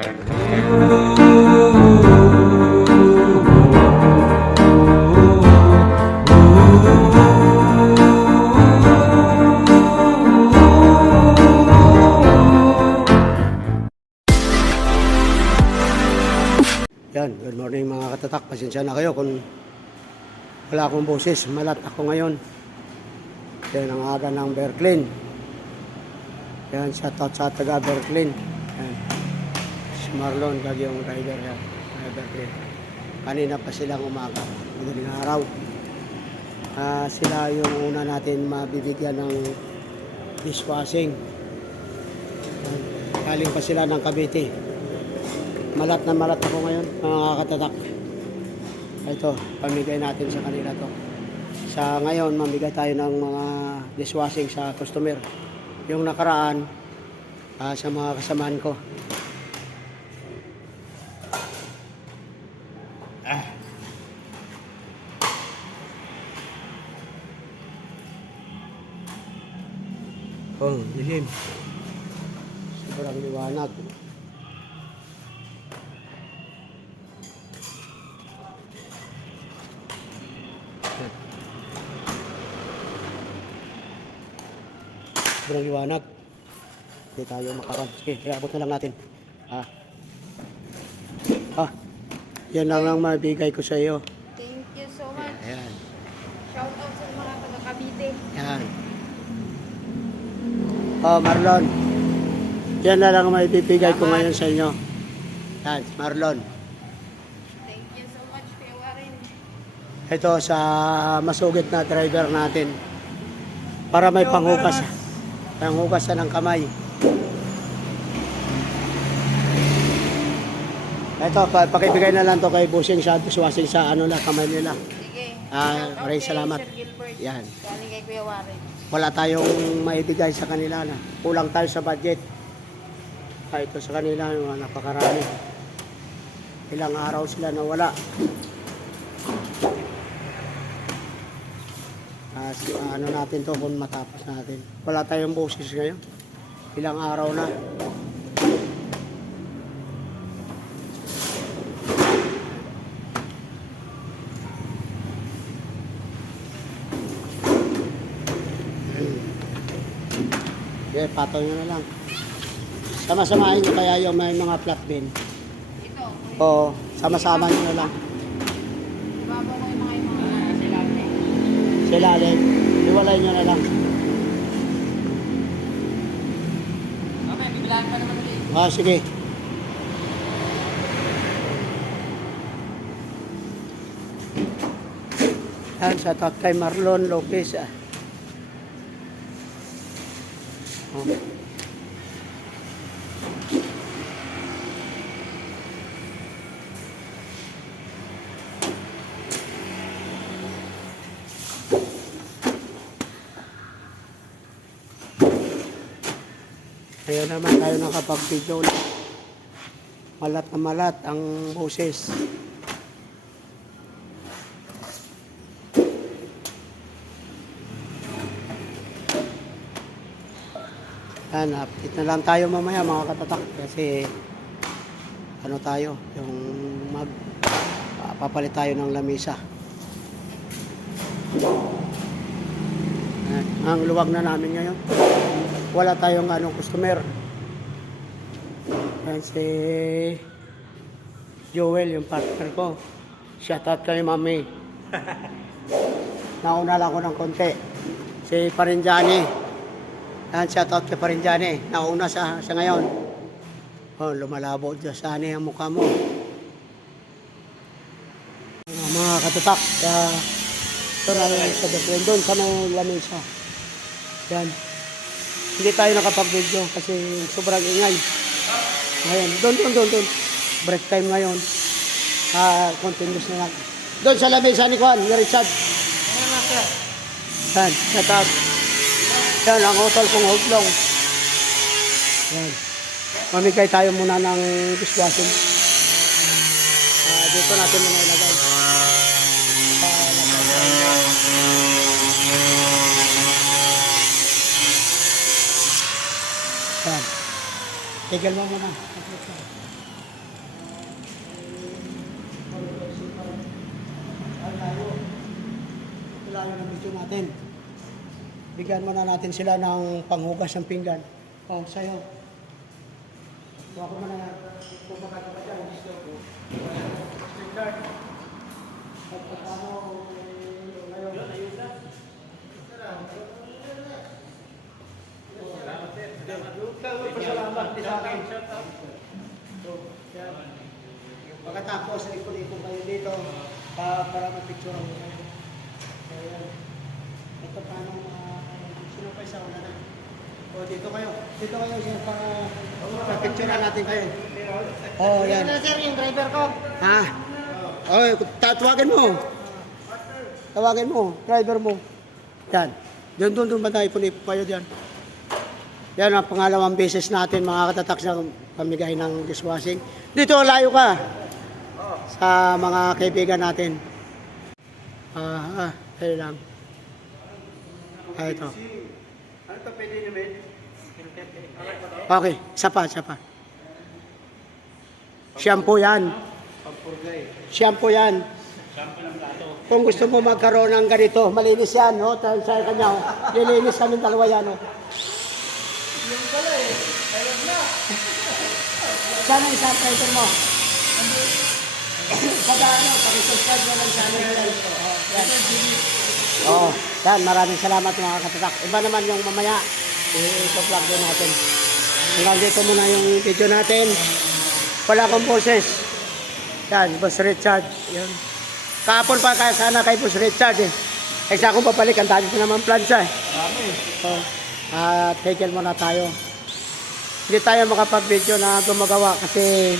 Yan, good morning mga katatak. Pasensya na kayo kung wala akong boses. Malat ako ngayon. Yan ang aga ng Berklin. Yan, shoutout sa taga Berklin. Yan. Si Marlon, lagi yung rider yan. Berklin. Kanina pa silang umaga. Madaling araw. Sila yung una natin mabibigyan ng dishwashing. Yan. Galing pa sila ng Cavite. Malat na malat ako ngayon, mga katatak. Ito, pamigay natin sa kanila to. Sa ngayon, mamigay tayo ng mga dishwashing sa customer. Yung nakaraan, sa mga kasamaan ko. Oh, dilim. Sobrang liwanag. Sobrang liwanag. Hindi tayo makaroon. Sige, iabot na lang natin. Yan lang mabigay ko sa iyo. Thank you so much. Ayan. Shout out sa mga taga Cavite. Yan. Marlon. Yan na lang maibibigay ko ngayon sa inyo. Yan, Marlon. Thank you so much, Kuya Warren. Ito sa masugit na driver natin. Para may panghugas. Panghugasan ng kamay. Ito, pakibigay na lang to kay Busing sa dishwashing sa kamay nila. Sige. Maraming salamat. Sir Gilbert. Yan. Galing kay Kuya Warren. Wala tayong maibigay sa kanila na. Kulang tayo sa budget. Ito sa kanila, napakarami. Ilang araw sila nawala. Ano natin to kung matapos natin. Wala tayong boses ngayon. Ilang araw na. Okay, patong nyo na lang. Sama-samahin nyo kaya yung may mga flat bin. Ito. Oo, sama-sama nyo na lang. Ibabaw ko yung mga silalim. Silalim, iwalay nyo na lang. Okay, bibilaan pa naman ulit. Sige. Yan, sa kay Marlon Lopez. Ngayon naman tayo nakapag-video. Malat na malat ang boses. Yan, update na lang tayo mamaya mga katatak. Kasi ano tayo, yung papalit tayo ng lamisa. Yan, ang luwag na namin ngayon. Wala tayong customer. Yan si Joel, yung partner ko. Shoutout kay Mami. Nauna lang ako ng konti. Si Parinjani. Yan, shoutout kay Parinjani. Nauna sa ngayon. Lumalabo dyan sa ang mukha mo. Mga katatak. Ito na yung sa Berklin. Doon sa may lamesa. Yan. Hindi tayo nakapag-video kasi sobrang ingay. Ngayon, doon. Break time ngayon. Continuous na lang. Doon sa lamesa ni Juan, ni Richard. Yan, shoutout. Yan, ang hotel kong Huglong. Yan. Mamigay tayo muna ng dishwashing. Dito natin muna ilagay. Yan. Tigil mo muna. Ang layo. Ang layo ng video natin. Bigyan muna natin sila ng panghugas ng pinggan. Oh, sa'yo. Huwag ko muna yan. Kung magkata ka dyan, gusto ko. Pinggan. At paano ngayon? Pasalamat din sa akin. So, yan. Pagkatapos, ipon-ipon kayo dito para mapicture ako kayo. So, yan. Ito paano sino pa isa wala na. O, dito kayo. Dito kayo siya para picture natin kayo. Oh, yan. Ito sir, yung driver ko. Ha? Oh, tawagin mo. Tawagin mo, driver mo. Yan. Doon ba tayo ipon-ipon kayo diyan? Yan ang pangalawang beses natin mga katatak sa pamigay ng dishwashing. Dito layo ka sa mga kaibigan natin. Ayun lang. Ito. Ano ito pwede nyo, Ben? Okay, isa pa. Shampoo yan. Shampoo yan. Kung gusto mo magkaroon ng ganito, malinis yan, no? Sa kanya, oh. Lilinis kami dalawa yan, no? Yung pala eh. Ayun na. Sana isang driver mo. Pag-subscribe mo lang channel mo yan. Oo, yan. Maraming salamat mga katatak. Iba naman yung mamaya. I-vlog din natin. Hanggang dito muna yung video natin. Wala akong boses. Yan, Boss Richard. Yan. Kahapon pa kaya sana kay Boss Richard eh. Kaysa akong papalik, ang dami ko naman plancha eh. So, tigil muna tayo. Hindi tayo makapag-video na gumagawa kasi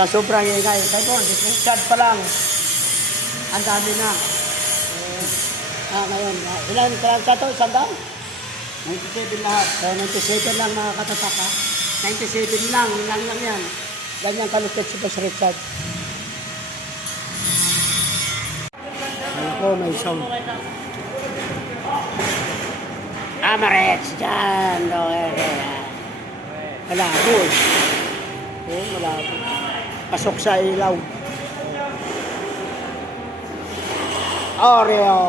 sa sobrang ingay. Kaya po, Richard pa lang. Ang dami na. Ngayon, ilan plancha to? Isang daw? 97 lahat. 97 lang mga katatak ha. 97 lang yan. Ganyan kalupit si Boss Richard. Ano ko, may sound. Amarets dyan. Malabo. Oo, malabo. Pasok sa ilaw. Oreo.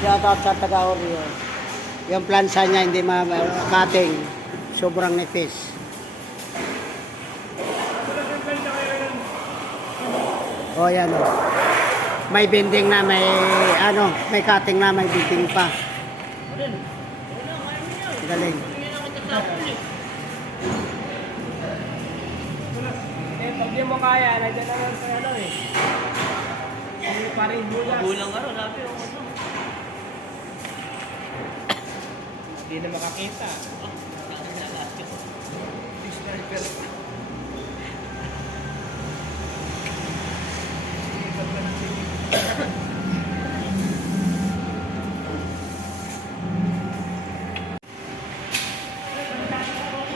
Shout out sa taga Oreo. Yung plansa niya hindi ma-cutting. Sobrang nipis. O yan o. May bending na, may cutting na, may bending pa. Galing. Pag di mo kaya, nandiyan na lang sa ano eh. Hindi pa rin bulas. Bulang ano, sabi yung ano. Hindi na makakita.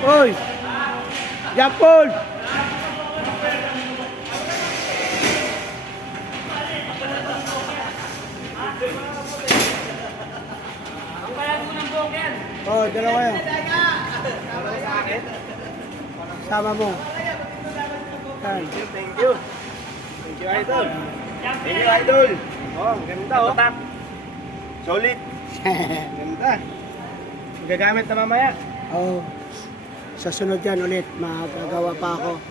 Oy! Japol! Ang kaya ko ng bokyan. Oh, dalawa yan. Sama mo. Yan. Thank you, idol. Thank you, idol. Oh, ganda oh. Tak. Solid. Ganda. Gagamit na mamaya. Oh. Sa sunod yan ulit, magagawa pa ako.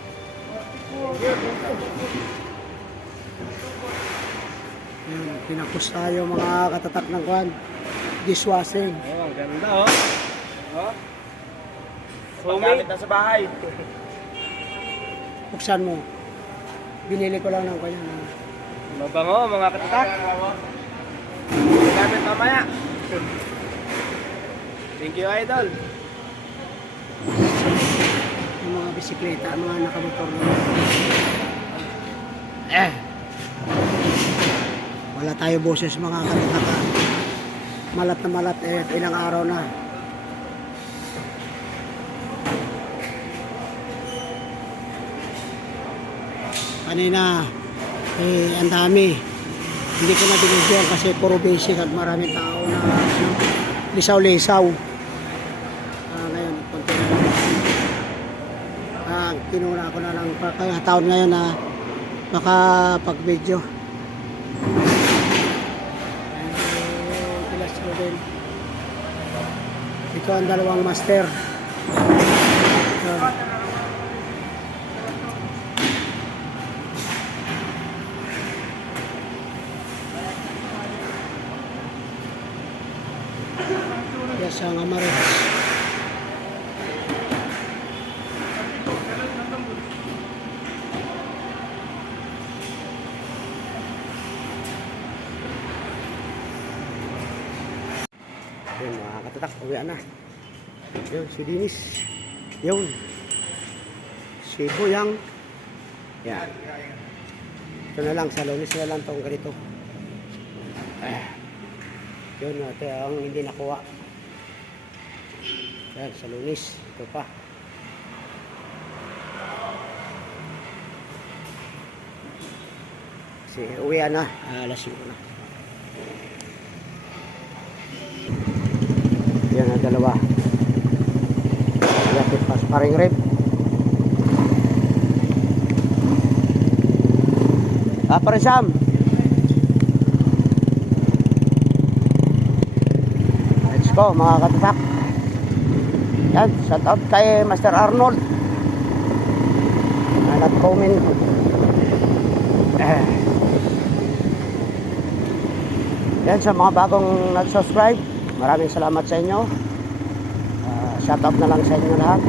Yan, pinapos tayo mga katatak ng kwan. Dishwashing. Oh, ganda oh. Oh. Gamit na sa bahay. Buksan mo. Binili ko lang ng kanya. Mabango mga katatak. Gamit mamaya. Thank you, idol. Yung mga bisikleta, mga nakamotor na. Wala tayo boses mga katatak. Malat na malat ilang araw na. Kanina, ang dami. Hindi ko na binigyan kasi puro basic at maraming tao na lisaw-lisaw. Ngayon, konti na lang. Kinuna ko na lang taon ngayon na makapag-video. Kilas ko din. Ito ang dalawang master. Yes, ang Amarets. Yun, mga katatak, uwian na. Yun, si Dinis. Yun. Si Buyang. Yan. Ito na lang, sa Lunes na lang itong ganito. Yun, ito ang hindi nakuha. Yan, sa Lunes. Ito pa. Kasi uwian na. Alas 5 na. Yan ang dalawa. Yakit pas paring rib. Pare Sam. Let's go mga katatak. Yan, shout out kay Master Arnold. Nag-comment. Yan sa mga bagong nag-subscribe. Maraming salamat sa inyo. Shout out na lang sa inyo lahat.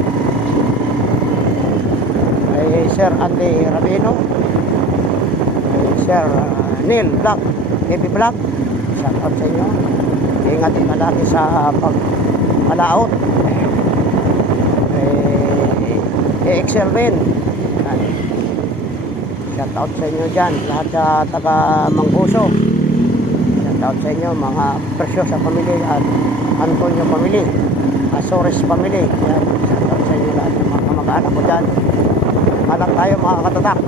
Kay Sir Andy Rabino, kay Sir Neil Black, TV Black, shout out sa inyo. Ingat din lagi sa pagmalaot. Kay Excel Ben, shout out sa inyo dyan, lahat sa taga Mangbuso. Shout out sa inyo mga Presyosa family at Antonio family, Azores family. Yan, shout out sa inyo lahat ng mga kamag-anak ko dyan. Anak tayo mga katatak.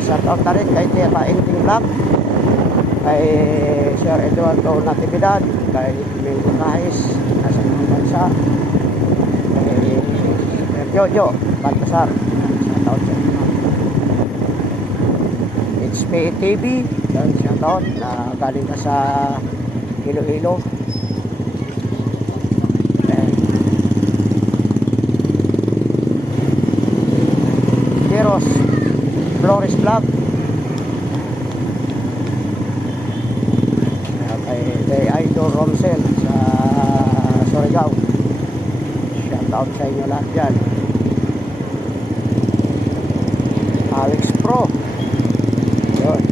Shout out na rin kay Tita Inting Vlog, kay Sir Eduardo Natividad, kay Mingo Kahis nasa ibang bansa, kay Jojo Baltasar. Shout out sa inyo. HPA TV, yan, shout out na galing ka sa Iloilo. Heroes Flores Vlog, kay Idol Romsel sa Surigao. Shout out sa inyo lahat dyan. Alex Pro. Yun.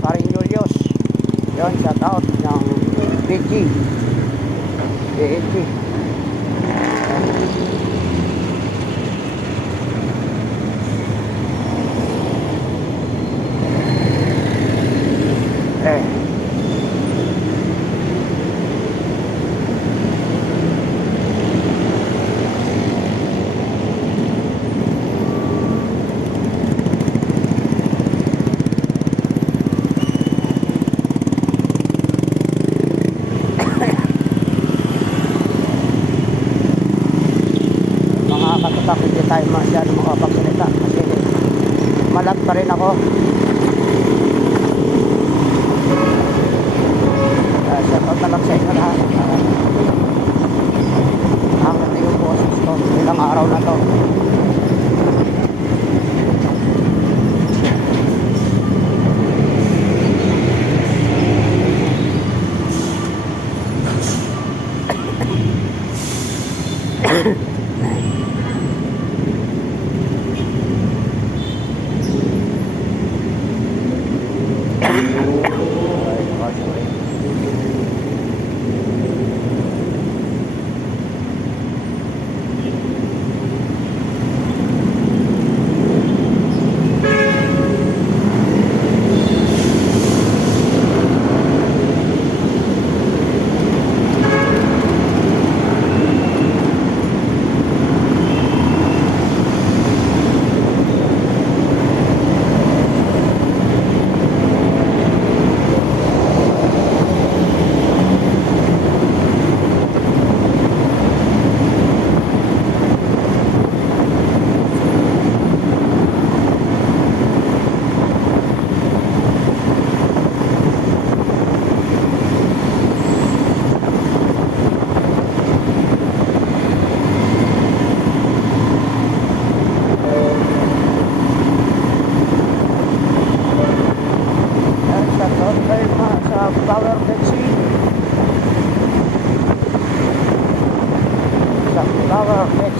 Paring Julius. Yun, shout out ng BG. BG. Katatak, hindi tayo masyado makapagsalita kasi malat pa rin ako. Shout out na lang sa inyo lahat. Ang natin po sa ilang araw na to.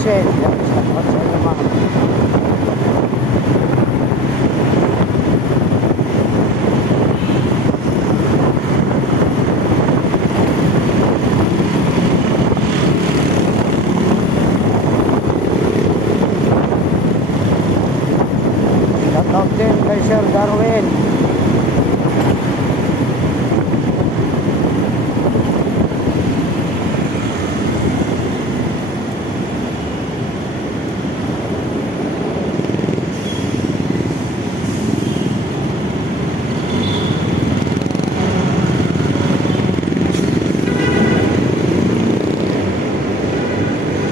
kotse. Yan, shout out sa inyo ma'am. Shout out din kay Sir Darwin.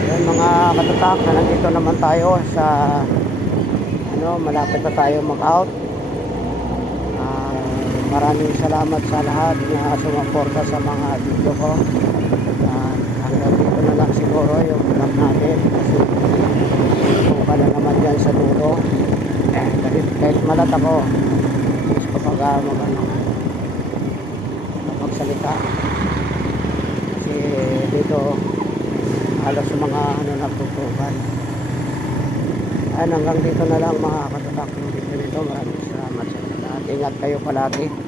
Yan mga katatak, na nandito naman tayo sa malapit na tayo mag-out. Maraming salamat sa lahat na sumuporta sa mga video ko. Hanggang dito na lang siguro yung vlog natin kasi buka na naman dyan sa dulo. Kahit malat ako, gusto ko magsalita kasi dito halos mga natutukan. Hanggang dito na lang mga katatak ng video nito. Maraming salamat sa lahat. Ingat kayo palagi.